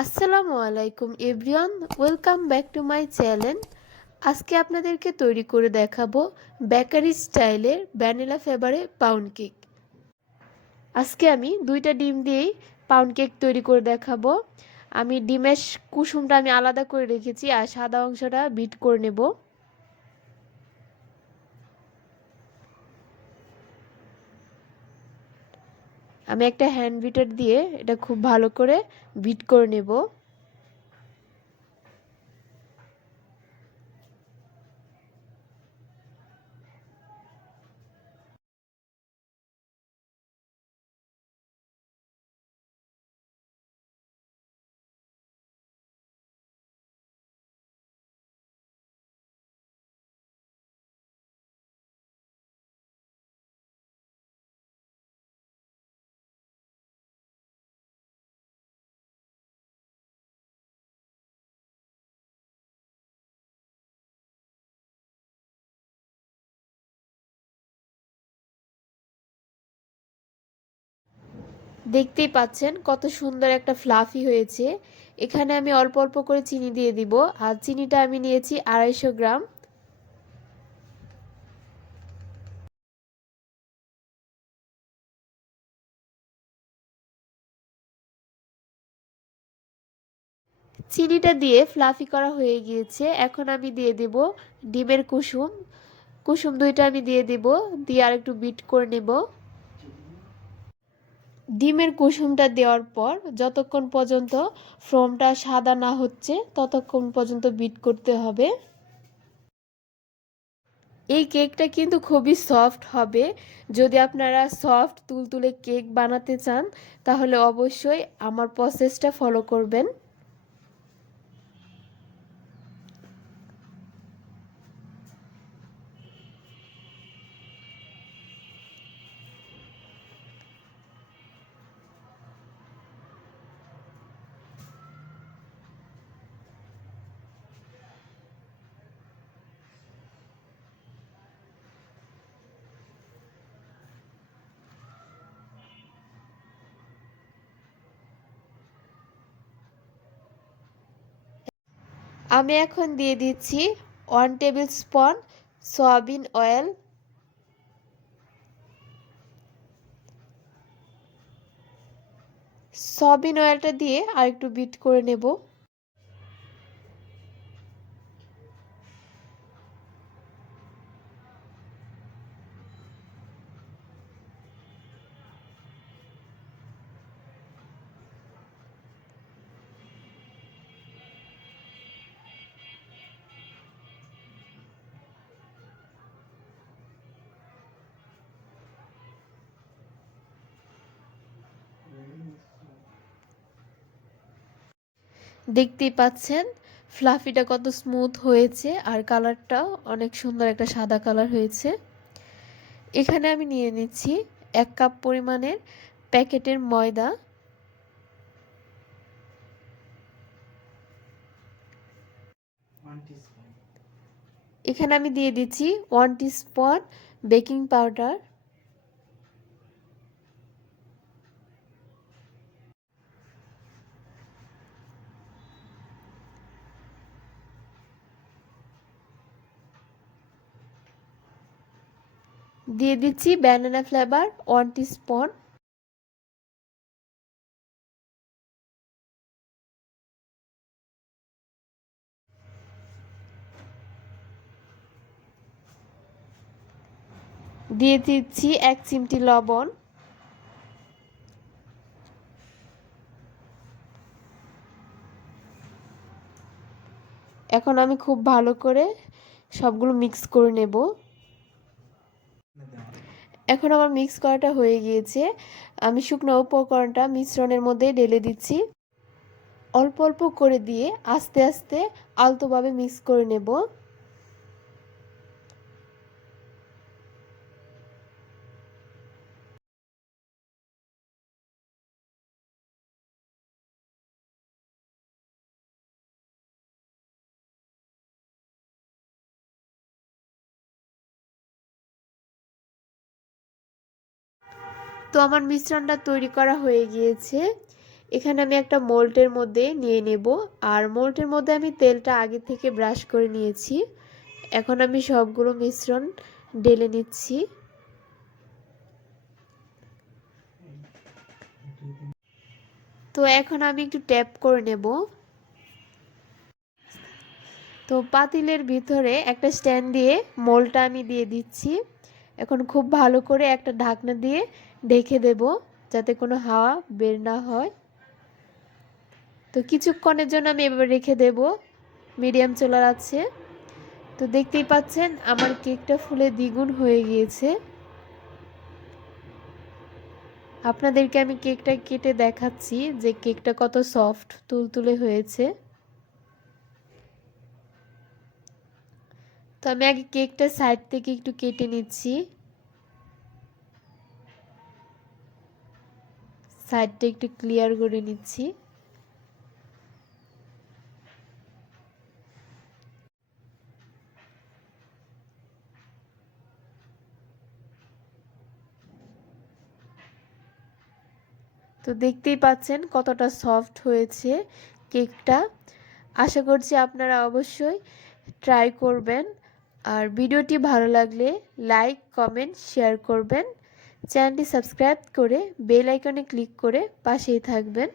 আসসালামু আলাইকুম everyone, welcome back to my channel. আজকে আপনাদেরকে তৈরি করে দেখাবো বেকারি স্টাইলের ভ্যানিলা ফ্লেভারে পাউন্ড কেক। আজকে আমি দুইটা ডিম দিয়েই পাউন্ড কেক তৈরি করে দেখাবো। আমি ডিমের কুসুমটা আমি আলাদা করে রেখেছি আর সাদা অংশটা বিট করে নেব। আমি একটা হ্যান্ড বিটার দিয়ে এটা খুব ভালো করে বিট করে নেব। দেখতেই পাচ্ছেন কত সুন্দর একটা ফ্লাফি হয়েছে। এখানে আমি অল্প অল্প করে চিনি দিয়ে দিব, আর চিনিটা আমি নিয়েছি 250 গ্রাম। চিনিটা দিয়ে ফ্লাফি করা হয়ে গিয়েছে। এখন আমি দিয়ে দেব ডিমের কুসুম। কুসুম দুইটা আমি দিয়ে দেব, দিয়ে আর একটু বিট করে নেব। ডিমের কুসুমটা দেওয়ার পর যতক্ষণ পর্যন্ত ফোমটা সাদা না হচ্ছে ততক্ষণ পর্যন্ত বিট করতে হবে। এই কেকটা কিন্তু খুবই সফট হবে। যদি আপনারা সফট তুলতুলে কেক বানাতে চান তাহলে অবশ্যই আমার প্রসেসটা ফলো করবেন। আমি এখন দিয়ে দিচ্ছি 1 table spoon soybean oil. Soybean অয়েলটা দিয়ে আরেকটু বিট করে নেব। দেখতেই পাচ্ছেন ফ্লাফিটা কত স্মুথ হয়েছে, আর কালারটাও অনেক সুন্দর একটা সাদা কালার হয়েছে। এখানে আমি নিয়ে নিচ্ছি 1 কাপ পরিমাণের প্যাকেটের ময়দা। এখানে আমি দিয়ে দিচ্ছি 1 টিস্পুন বেকিং পাউডার। দিয়ে দিচ্ছি ব্যানানা ফ্লেভার 1 টিস্পুন। দিয়ে দিচ্ছি 1 চিমটি লবণ। এখন আমি খুব ভালো করে সবগুলো মিক্স করে নেব। এখন আমার মিক্স করাটা হয়ে গিয়েছে। আমি শুকনো উপকরণটা মিশ্রণের মধ্যে ঢেলে দিচ্ছি। অল্প অল্প করে দিয়ে আস্তে আস্তে আলতোভাবে মিক্স করে নেব। তো আমার মিশ্রণটা তৈরি করা হয়ে গিয়েছে। এখানে আমি একটা মোল্ডের মধ্যে নিয়ে নেব, আর মোল্ডের মধ্যে আমি তেলটা আগে থেকে ব্রাশ করে নিয়েছি। এখন আমি সবগুলো মিশ্রণ ঢেলে নিচ্ছি। তো এখন আমি একটু ট্যাপ করে নেব। তো পাতিলের ভিতরে একটা স্ট্যান্ড দিয়ে মোল্ডটা আমি দিয়ে দিচ্ছি। এখন খুব ভালো করে একটা ঢাকনা দিয়ে ঢেকে দেব, যাতে কোনো হাওয়া বের না হয়। তো কিছুক্ষণের জন্য আমি এভাবে রেখে দেব, মিডিয়াম চুলার আছে। তো দেখতেই পাচ্ছেন আমার কেকটা ফুলে দ্বিগুণ হয়ে গিয়েছে। আপনাদেরকে আমি কেকটা কেটে দেখাচ্ছি যে কেকটা কত সফট তুলতুলে হয়েছে। তো আমি আগে কেকটা সাইড থেকে একটু কেটে নিচ্ছি, সাইডটা একটু ক্লিয়ার করে নিচ্ছি। তো দেখতেই পাচ্ছেন কতটা সফট হয়েছে কেকটা। আশা করছি আপনারা অবশ্যই ট্রাই করবেন। আর ভিডিওটি ভালো লাগলে লাইক, কমেন্ট, শেয়ার করবেন। চ্যানেলটি সাবস্ক্রাইব করে বেল আইকনে ক্লিক করে পাশেই থাকবেন।